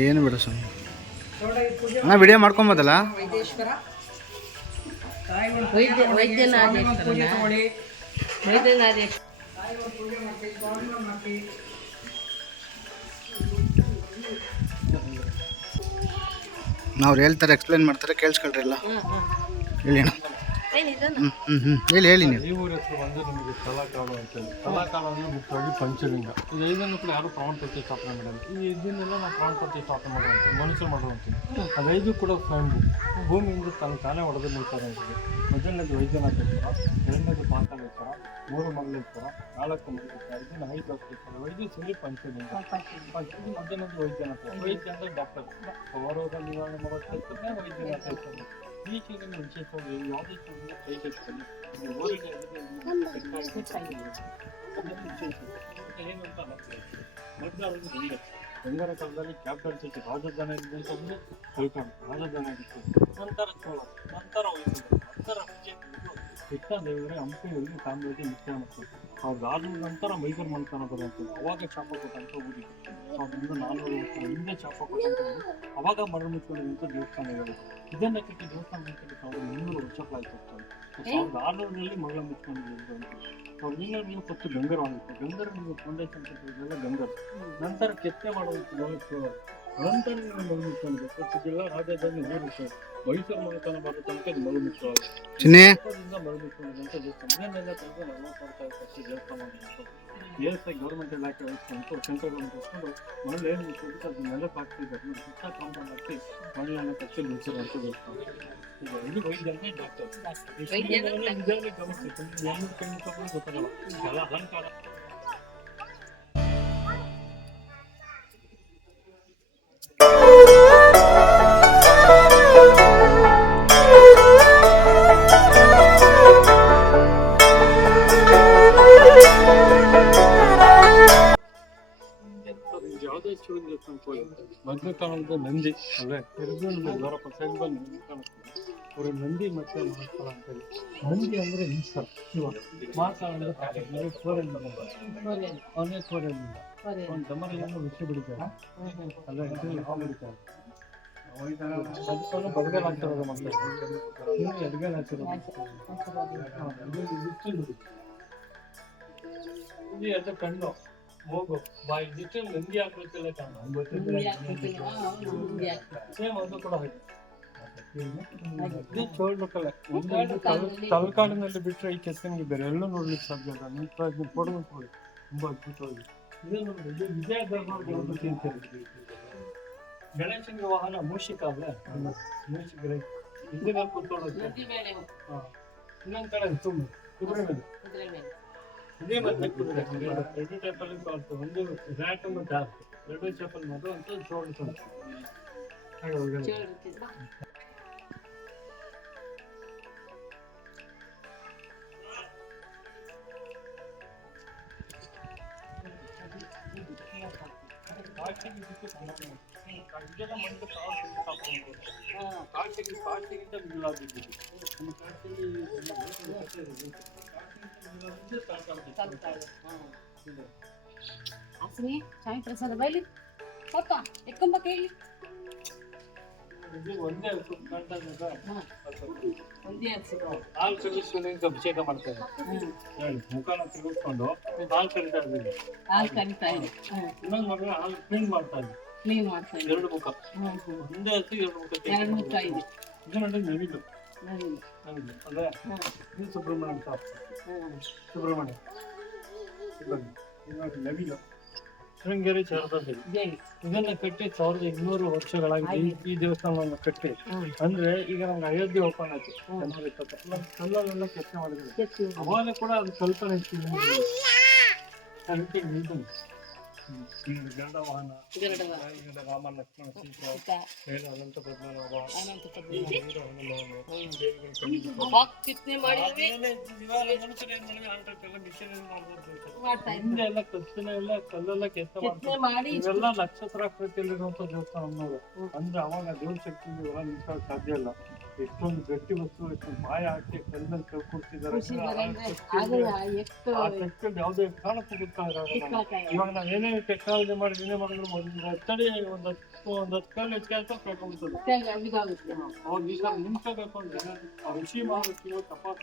ಏನು ಬಿಡ ಸ್ವಾಮಿ. ಅಣ್ಣ ವಿಡಿಯೋ ಮಾಡ್ಕೊಂಬೋದಲ್ಲ ವೈದೇಶ್ವರ ಮಾಡ್ತೀವಿ ಸ್ವಾಮಿಗೆ ಮಾಡ್ತೀವಿ ನಾವು ಹೇಳ್ತಾರೆ ಎಕ್ಸ್ಪ್ಲೈನ್ ಮಾಡ್ತಾರೆ ಕೇಳಿಸ್ಕೊಳ್ರಿ ಎಲ್ಲ. ಹಾಂ ಹಾಂ ಹೇಳಿ ಹೇಳಿ ಹೇಳಿ ನೀವು. ಈ ಊರ ಹೆಸರು ಬಂದು ನಿಮಗೆ ಕಲಾಕಾಡು ಅಂತೇಳಿ. ಕಲಾಕಾಡು ಅಂದರೆ ಮುಖ್ಯವಾಗಿ ಪಂಚಲಿಂಗ. ಇದು ಐದನ್ನು ಕೂಡ ಯಾರು ಪ್ರಮಾಣ ಪತ್ರ ಸ್ಥಾಪನೆ ಮಾಡಲ್ಲ. ಈ ಇದನ್ನೆಲ್ಲ ನಾವು ಪ್ರಮಾಣ ಪತ್ರ ಸ್ಥಾಪನೆ ಮಾಡುವಂಥ ಮನುಷ್ಯರು ಮಾಡುವಂಥದ್ದು ಅದೈದು ಕೂಡ ಸ್ವಯಂಭೂ ಭೂಮಿಯಿಂದ ತನ್ನ ತಾನೇ ಹೊಡೆದು ನಿಲ್ತಾರೆ ಅಂತಿದೆ ಮೊದಲನೇದು ವೈದ್ಯನಾಥೇಶ್ವರ ಎರಡನೇದು ಪಾತಾಳೇಶ್ವರ ಮೂರು ಮಲ್ಲೇಶ್ವರ ನಾಲ್ಕು ಮಲ್ಲೇಶ್ವರ ಇದನ್ನು ಐದು ಅಷ್ಟೇಶ್ವರ ವೈದ್ಯ ಸುಳ್ಳಿ ಪಂಚಲಿಂಗ. ಪಂಚಲಿಂಗ ಮೊದಲನೇದು ವೈದ್ಯನಾಥ ವೈದ್ಯ ಅಂದರೆ ಡಾಕ್ಟರ್. ಅವರೋಗ ನಿವಾರಣೆ ಮಾಡೋ ಕೆಲಸನೇ ವೈದ್ಯನಾಥೇಶ್ವರ ಚೀಲಿನ ವಿಶೇಷವಾಗಿ ಯಾವುದೇ ಕೈಗೆತ್ತಿಕೊಳ್ಳಿ ಇದು ಊರಿಗೆ ಅಲ್ಲಿಗೆ ಇಲ್ಲಿಗೆ ಬೇಕಾಗಿ ಅದನ್ನು ವಿಶೇಷ. ಮತ್ತೆ ಏನು ಅಂತ ಮತ್ತೆ ಮೊದಲಾಗಿ ಗಂಗ ಗಂಗರ ಕಾಲದಲ್ಲಿ ಕ್ಯಾಪಿಟಲ್ ಸಿಟಿ ರಾಜಧಾನಿ ಇದ್ದಂಥದ್ದು ಕಲ್ಕಂಡ್ ರಾಜಧಾನಿ ಆಗಿತ್ತು ನಂತರ ಚೋಳ ನಂತರ ನಂತರ ವಿಜಯಪುರ ಕೃಷ್ಣ ದೇವರೇ ಹಂಪಿಯವರಿಗೆ ಸಾಮ್ರಾಜ್ಯ ಮುಖ್ಯ ಮತ್ತು ಅವ್ರದ್ದಾದ ನಂತರ ಮೈಸೂರು ಮನೆತನ ಬರುವಂಥದ್ದು ಅವಾಗ ಶಾಪ ಕೊಟ್ಟಂಥ ಊರಿಗೆ ಸಾವಿರದ ನಾನ್ನೂರು ವರ್ಷ ಹಿಂದೆ ಶಾಪ ಕೊಟ್ಟಂಥ ಊರು ಅವಾಗ ಮರ ಮುಚ್ಕೊಂಡಿರುವಂಥ ದೇವಸ್ಥಾನ ಇರೋದು ಇದನ್ನ ಕಟ್ಟಿ ದೇವಸ್ಥಾನ ಸಾವಿರದ ಇನ್ನೂರು ವರ್ಷಗಳಾಯ್ತು ಸಾವಿರದ ಆರುನೂರರಲ್ಲಿ ಮಗಳ ಮುಚ್ಕೊಂಡಿದ್ದು ಸಾವಿರದ ಇನ್ನೂರು ಫಸ್ಟ್ ಗಂಗರ್ ಆಗಿತ್ತು. ಗಂಗರ್ ನೀವು ಫೌಂಡೇಶನ್ ಕಟ್ಟಿದ್ದೆಲ್ಲ ಗಂಗರ್. ನಂತರ ಕೆತ್ತೆ ಮಾಡುವಂಥ ನಂತರ ನೀವು ಊರು ಸರ್ ಮೈಸೂರು ಮನೆತನ ಬರೋ ತನಕ ಇದು ಮಗಳು ಮುಚ್ಚುವಾಗ ಚಿನ್ನಿ ಮುಚ್ಕೊಂಡಿದ್ದಂಥ ದೇವಸ್ಥಾನ ಇದನ್ನೆಲ್ಲ ತಂದು ನಲವತ್ತು ವರ್ಷ ಆಯ್ತು ಅಷ್ಟೇ ದೇವಸ್ಥಾನ ಗೌರ್ಮೆಂಟ್ ಇಲಾಖೆ ವಹಿಸ್ಕೊಂಡು ಸೆಂಟ್ರಲ್ ಗೌರ್ಮೆಂಟ್ ವಹಿಸ್ಕೊಂಡು ಮರಳು ಏನು ಮುಚ್ಚಿಬಿಟ್ಟು ಅದು ನೆಲಕ್ಕೆ ಹಾಕ್ತಿದ್ದಾರೆ. ಸುತ್ತ ಕಾಂಪೌಂಡ್ ಹಾಕಿ ಮರಳನ್ನು ಕಚ್ಚಿ ಮುಚ್ಚಿರುವಂಥ ದೇವಸ್ಥಾನ ಈಗ ಇದು ವೈದ್ಯನೇ ಡಾಕ್ಟರ್. ಗಮನಿಸಿ ಗೊತ್ತಾಗಲ್ಲ ಎಲ್ಲ ಅಲಂಕಾರ. ಮೊದಲ ಕಾಲದ ನಂದಿ ಅಲ್ಲೇ. ದ್ವಾರಪ್ಪ ಸೈಡ್ ಬಂದು ಅವರು ನಂದಿ ಮತ್ತೆ ಮಹಾಕಾಳ ಅಂತೇಳಿ. ನಂದಿ ಅಂದ್ರೆ ಈಶ್ವರ ಶಿವ ಮಗ. ಅವನೇ ಸೂರ್ಯನಿಂದ ಒಂದು ದಮನೆಯನ್ನು ವಿಷ ಬಿಡಿದ್ದಾರೆ ಅಲ್ಲ ಹಾವು ಬಿಡಿತಾರೆ ಅದಕ್ಕೆಲ್ಲ ಬಡಗಲ್ ಆಗ್ತಿರೋದು ಎಡಗಲ್ ಹಾ, ಇದು ಎರಡು ಕಣ್ಣು. ಮೂಗು ಬಾಯಿ ಇದಿಷ್ಟು ನಂದಿ ಹಾಕ್ಬೇಕಲ್ಲ ಸೇಮ್ ಅದು ಕೂಡ ಹಾಗೆ. ತಲಕಾಡಿನಲ್ಲಿ ಬಿಟ್ಟರೆ ಈ ಕೆತ್ತನಿಗೆ ಬೇರೆ ಎಲ್ಲೂ ನೋಡ್ಲಿಕ್ಕೆ ಸಾಧ್ಯ ಇಲ್ಲ. ನಿಮ್ಮ ಕೊಡಬೇಕು ನೋಡಿ ತುಂಬಾ ಅದ್ಭುತವಾಗಿ. ಇದು ನೋಡಿ ಇದು ವಿಜಯ ತಿಂತಾರೆ ಗಣೇಶನಿಗೆ ವಾಹನ ಮೂಷಿಕ ಅಲ್ಲ? ಮೂಷಿಕ ಇದನ್ನ ಕೂತ್ಕೊಳ್ಳೋದು. ಇನ್ನೊಂದ್ ಕಡೆ ತುಂಬ. ಕುದುರೆ ಮೇಲೆ ಇದೇ ಮತ್ತೆ ಕುದುರೆ ಎರಡು ಟೈಪಲ್ಲಿ ಕಾಲ್ತು ಒಂದು ರ್ಯಾಟ್ ಒಂದು ಡಾರ್ಕ್ ಎರಡು ಚಪ್ಪಲ್ ಮಾತ್ರ ಅಂತ ಚೋಳ ಹಾಗೆ ಒಳಗಡೆ ಕಾಟಿಗೆ ಬಿಟ್ಟು ಸಮಾನ. ಇದೆಲ್ಲ ಮಣ್ಣು ಕಾವು ಸಿಕ್ಕಿ ಸಾಕೊಂಡು. ಕಾಟಿಗೆ ಕಾಟಿಗಿಂತ ಮಿಗಿಲಾಗಿದ್ದು. ನಮ್ಮ ಕಾಟಿಗೆ ಹಾಸಿನಿ ಚಾಯ್ ಪ್ರಸಾದ ಬೈಲಿ. ಪಪ್ಪ ಎಕ್ಕಂಬ ಕೇಳಿ. ಒಂದೇ ಒಂದೇ ಹಸಿರು ಹಾಲು ಕಲಿಸ್ಕೊಂಡು ಅಭಿಷೇಕ ಮಾಡ್ತಾರೆ ಹೇಳಿ ಮುಖನ ತಿರುಗಿಸ್ಕೊಂಡು ಹಾಲು ಕರಿತಾ ಇದ್ದೀವಿ ಹಾಲು ಕರಿತಾ ಇದೆ ಇನ್ನೊಂದು ಮಗ ಹಾಲು ಕ್ಲೀನ್ ಮಾಡ್ತಾ ಇದ್ದೀನಿ ಕ್ಲೀನ್ ಮಾಡ್ತಾ ಇದೆ ಎರಡು ಮುಖ ಒಂದೇ ಹಸಿ ಎರಡು ಮುಖ ಎರಡು ಮುಖ ಇದೆ ಇದು ನೋಡಿ ನವಿಲು ನವಿಲು. ನವಿಲು ಅದೇ ಇದು ಸುಬ್ರಹ್ಮಣ್ಯ ಅಂತ ಹ್ಮ್. ಸುಬ್ರಹ್ಮಣ್ಯ ನವಿಲು ಶೃಂಗೇರಿ ಈಗ ಇದನ್ನ ಕಟ್ಟಿ ಸಾವಿರದ ಇನ್ನೂರು ವರ್ಷಗಳಾಗಿ ಈ- ದೇವಸ್ಥಾನವನ್ನು ಕಟ್ಟಿ. ಅಂದ್ರೆ ಈಗ ನಮ್ಗೆ ಅಯೋಧ್ಯೆ ಓಪನ್ ಆಯ್ತು ಕಲ್ಲಲ್ಲೆಲ್ಲ ಕೆಲಸ ಮಾಡಿದ್ರು ಅವಾಗ ಕೂಡ ಅದು ಕಲ್ಪನೆ ಇತ್ತು ನಿಮ್ಗೆ. ಗರುಡ ಎಲ್ಲ ನಕ್ಷತ್ರಾಕೃತಿಯಲ್ಲಿರುವಂತ ದೇವಸ್ಥಾನ ಅನ್ನೋದು. ಅಂದ್ರೆ ಅವಾಗ ದೇವ್ರ ಶಕ್ತಿ ಸಾಧ್ಯ ಇಲ್ಲ. ಎಷ್ಟೊಂದು ಗಟ್ಟಿ ವಸ್ತು ಎಷ್ಟೊಂದು ಬಾಯ ಹಾಕಿ ಕಲ್ಲಿನಲ್ಲಿ ಕಳ್ಕೊಡ್ತಿದ್ದಾರೆ ಯಾವುದೇ ಕಾರಣಕ್ಕೂ ಗೊತ್ತಾಗಲ್ಲ ಇವಾಗ ನಾವು ಏನೇ ಟೆಕ್ನಾಲಜಿ ಮಾಡಿ ಏನೇ ಮಾಡಿದ್ರು ಒಂದು ಹತ್ತಡಿ ಒಂದು ಹತ್ತು ಒಂದು ಹತ್ತು ಕಾಲ ಕೆಲಸ ಕಳ್ಕೊಂಡ್ಬಿಡ್ತದೆ. ಕಿತ್ತಾಗ- ಇದಾಗುತ್ತೆ. ಅವಾಗ ಈ ಸಲ ನಿಂತ್ಕೋಬೇಕು ಅಂದ್ರೆ ಆ ಋಷಿ ಮಾಡಬೇಕು ತಪಾಸ್.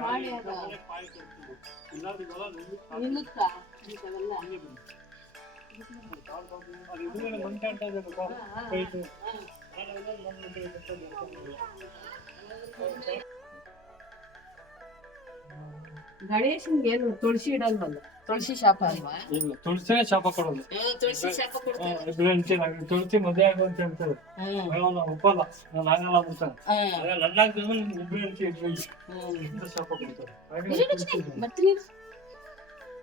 ಮಾಡಿ. ಇಲ್ಲಾಂದ್ರೆ ಗಣೇಶನ್ಗೆ ಏನು ತುಳಸಿ ಇಡಲ್ವಲ್ಲ? ತುಳಸಿ ಶಾಪ ಅಲ್ವಾ? ಇಲ್ಲ ತುಳಸಿನೇ ಶಾಪ ಕೊಡೋದು. ತುಳಸಿ ಶಾಪ ಇಬ್ರು ಹೆಂಡ್ತಿ ನಂಗೆ ತುಳಸಿ ಮದುವೆ ಆಗು ಅಂತ ಹೇಳ್ತಾರೆ ಒಪ್ಪಲ್ಲ ನಾನು ಆಗಲ್ಲ ಅಂತಾನೆ ಇಬ್ರು ಹೆಂಡ್ತಿ ಇಬ್ರು ಅಂತ ಶಾಪ ಕೊಡ್ತಾರೆ. ಹಾಗೆ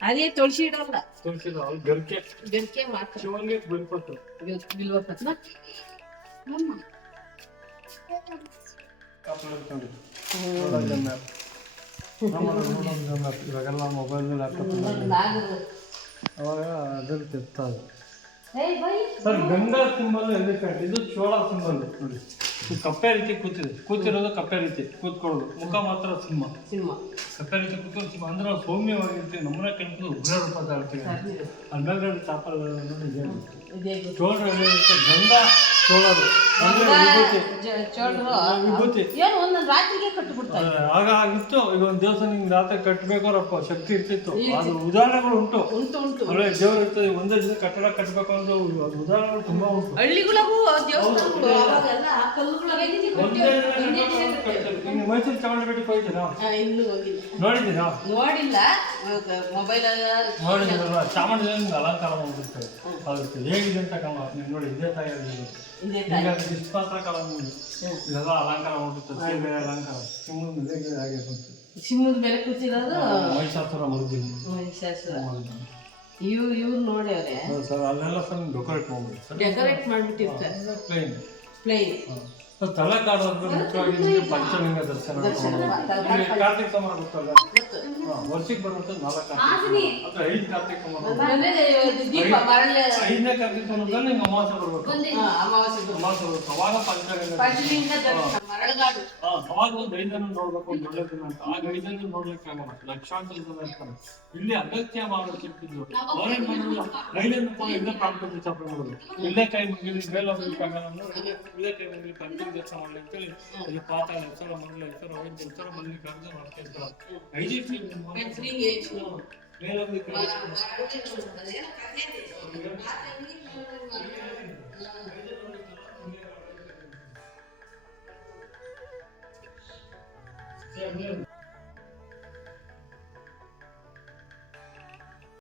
ಅದೇ ತುಳಸಿ. ಇಡಲ್ಲ? ತುಳಸಿ ಇಲ್ಲ, ಅವ್ರು ಗರ್ಕೆ. ಬೆಂಕಿ ಮಾತ್ರ. ಶಿವನಿಗೆ ಬಿಲ್ವ ಪತ್ರ ಇವಾಗೆಲ್ಲ ಮೊಬೈಲ್ ಅವಾಗ ಅದಕ್ಕೆ ಇರ್ತದೆ ಸರ್ ಗಂಗಾ ಸಿಂಬಲ್ ಎದಕ್ಕೆ ಇದು ಚೋಳ ಸಿಂಬಲ್. ನೋಡಿ. ಕಪ್ಪೆ ರೀತಿ ಕೂತಿದೆ. ಕೂತಿರೋದು ಕಪ್ಪೆ ರೀತಿ ಕೂತ್ಕೊಳ್ಳೋದು. ಮುಖ ಮಾತ್ರ ಸಿಂಹ. ಸಿಂಹ. ಕಪ್ಪೆ ರೀತಿ ಕೂತ್ಕೊಂಡು ಸಿಂಹ. ಅಂದ್ರೆ ನಾವು ಸೌಮ್ಯವಾಗಿರ್ತೀವಿ. ನಮ್ಮನ್ನ ಕಂಡು ಉಗ್ರ ರೂಪ ತಾಳ್ತೀವಿ ಅಲ್ಲಿ ಮೇಲ್ಗಡೆ ಚಾಪಲ್ ಏನಿರುತ್ತೆ ಗಂಗಾ ಚೋಳರು ಅಂದ್ರೆ ವಿಭೂತಿ. ವಿಭೂತಿ. ಏನು ಒಂದೊಂದು ರಾತ್ರಿಗೆ ಕಟ್ಟಿಬಿಡ್ತಾರೆ ಆಗ ಆಗಿತ್ತು. ಈಗ ಒಂದು ದಿವಸ ನಿಂಗೆ ರಾತ್ರಿ ಕಟ್ಬೇಕರಪ್ಪ ಶಕ್ತಿ ಇರ್ತಿತ್ತು. ಅದು ಉದಾಹರಣೆಗಳು ಉಂಟು. ಉಂಟು ಉಂಟು. ಒಳ್ಳೆ ದೇವರು ಇರ್ತದೆ ಒಂದೇ ದಿನ ಕಟ್ಟಡ ಕಟ್ಟಬೇಕು ಅಂದ್ರೆ ಅದು ಉದಾಹರಣೆಗಳು ತುಂಬಾ ಉಂಟು. ಹಳ್ಳಿಗಳಿಗೂ ದೇವಸ್ಥಾನಗಳು ಅವಾಗೆಲ್ಲ ಮೈಸೂರು ಚಾಮುಂಡಿ ಬೆಟ್ಟಕ್ಕೆ ಹೋಗಿದ್ದೀರಾ? ಇನ್ನೂ ಹೋಗಿಲ್ಲ. ನೋಡಿದ್ದೀರಾ? ನೋಡಿಲ್ಲ. ಮೊಬೈಲ್ ನೋಡಿದ್ದೀರಲ್ಲ ಚಾಮುಂಡಿ ಅಲಂಕಾರ ಮಾಡಿರ್ತೇವೆ ಅದಕ್ಕೆ ಹೇಗಿದೆ ಅಂತ ಕಮ್ಮ ನೀವು ನೋಡಿ ಇದೇ ಇದೆ ಈಗ ಇದೆಲ್ಲ ಅಲಂಕಾರ ಮಾಡಿರ್ತಾರೆ ಸೀರೆ ಅಲಂಕಾರ ಸುಮ್ಮನೆ ಹೇಗೆ ಹಾಗೆ ಬಂತು ಸಿಂಹದ ಮೇಲೆ ಕೂತಿರೋದು ಮಹಿಷಾಸುರ ಮರುದಿನ ಮಹಿಷಾಸುರ ಇವ್ರು ಇವ್ರು ನೋಡ್ಯಾವ್ರೆ ಸರ್ ಅಲ್ಲೆಲ್ಲ ಸಣ್ಣ ಡೆಕೋರೇಟ್ ಮಾಡ್ಬಿಟ್ಟು ಸರ್ ಡೆಕೋರೇಟ್ ಮಾಡ್ಬಿಟ್ಟಿರ್ತಾರೆ ಪ್ಲೇನ್ ಪ್ಲೈನ್ ಅಂದ್ರೆ ಮುಖ್ಯವಾಗಿ ನಿಮಗೆ ಪಂಚಲಿಂಗ ದರ್ಶನ ಮಾಡ್ಕೊಂಡು ಇಲ್ಲಿ ಕಾರ್ತಿಕ ಗೊತ್ತಲ್ಲ? ವರ್ಷಕ್ಕೆ ಬರುವಂತ ನಾಲ್ಕು ಕಾರ್ತಿಕ ಅಥವಾ ಐದು ಕಾರ್ತಿಕ ಐದನೇ ಕಾರ್ತಿಕ ನಿಮ್ಗೆ ಅಮಾವಾಸ್ಯೆ. ಬರ್ಬೇಕು ಅವಾಗ ಪಂಚಲಿಂಗ ಅವಾಗ ಒಂದು ಐದನ್ನು ನೋಡಬೇಕು ಒಂದು ಒಳ್ಳೆದನ್ನ ಅಂತ. ಆಗ ಲಕ್ಷಾಂತರ ಇಲ್ಲಿ ಅಗತ್ಯ ಮಾಡೋದು ಕೆಟ್ಟಿದ್ರು ಅವ್ರೇನ್ ಕೂಡ ಇಲ್ಲೇ ಪ್ರಾಂತ ವಿಚಾರ ಮಾಡೋದು. ಇಲ್ಲೇ ಕೈ ಮುಗಿಲಿ ಮೇಲ್ ಹೋಗ್ಲಿಕ್ಕಾಗಲ್ಲ ಕೆಲಸ ಮಾಡ್ಲಿ ಅಂತೇಳಿ ಇಲ್ಲಿ ಪಾತಾಳ ಎತ್ತರ ಮಂಗಳ ಎತ್ತರ ವೈದ್ಯ ಐಜಿಪಿ ಮೇಲೊಂದು 100.000.